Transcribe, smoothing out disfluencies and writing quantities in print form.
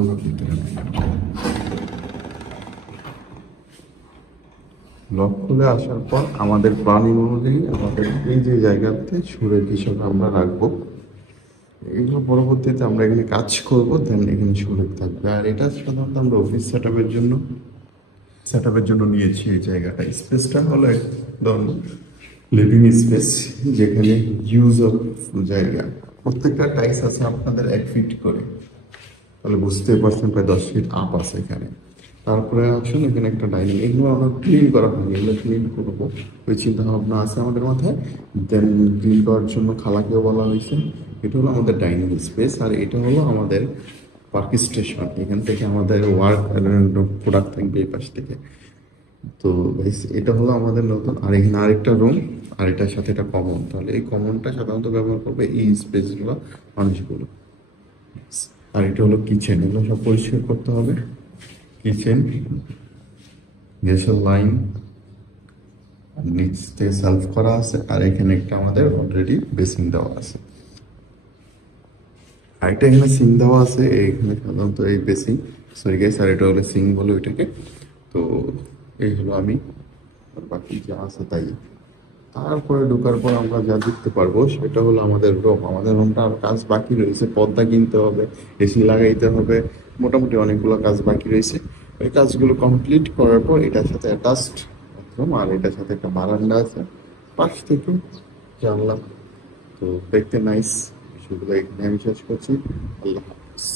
আমরা ভিতরে লক খুলে আসার পর আমাদের প্ল্যানিং অনুযায়ী আমাদের এই যে জায়গাতে সুরের হিসাবে আমরা রাখবো, এগুলো পরবর্তীতে আমরা এখানে কাজ করবো, দেন এখানে সুরের থাকবে। আর এটা সাধারণত আমরা অফিস সেট আপের জন্য নিয়েছি। এই জায়গাটা স্পেসটা হলো একদম লিভিং স্পেস, যেখানে ইউজ অফ জায়গা। প্রত্যেকটা টাইস আছে আপনাদের 1 ফিট করে, তাহলে বুঝতে পারছেন প্রায় 10 ফিট আপ আছে এখানে। তারপরে আসুন এখানে একটা ডাইনিং, এগুলো আমরা ক্লিন করা হয়নি, এগুলো ক্লিন করবো ওই চিন্তা ভাবনা আছে আমাদের মাথায়। দেন ক্লিন করার জন্য খালাকেও বলা হয়েছে। এটা হলো আমাদের ডাইনিং স্পেস, আর এটা হলো আমাদের ওয়ার্ক স্টেশন। এখান থেকে আমাদের ওয়ার্ক প্রোডাক্ট থাকবে এই পাশ থেকে। তো এটা হলো আমাদের নতুন। আর এখানে আরেকটা রুম, আর এটার সাথে এটা কমন। তাহলে এই কমনটা সাধারণত ব্যবহার করবে এই স্পেসগুলো মানুষগুলো। আর এটা হলো কিচেন, এগুলো সব পরিষ্কার করতে হবে। কিচেন, গ্যাসের লাইন নিচ থেকে সার্ভ করা আছে, আর এখানে একটা আমাদের অলরেডি বেসিন দেওয়া আছে। আরেকটা এখানে সিং দেওয়া আছে, এখানে সাধারণত এই বেসিন, সরি গাইস, আর এটা হলো সিং বলে ওইটাকে। তো এই হলো আমি, আর বাকি যা আছে তাই। তারপরে ঢোকার পর আমরা যা দেখতে পারবো সেটা হলো আমাদের রুম। আমাদের রুমটা আর কাজ বাকি রয়েছে, পর্দা কিনতে হবে, এসি লাগাইতে হবে, মোটামুটি অনেকগুলো কাজ বাকি রয়েছে। ওই কাজগুলো কমপ্লিট করার পর এটার সাথে অ্যাটাচড বাথরুম, আর এটার সাথে একটা বারান্দা আছে, পাশ থেকে জানলা। তো দেখতে নাইস। বিষয়গুলো এখানে আমি শেষ করছি। আল্লাহ হাফিজ।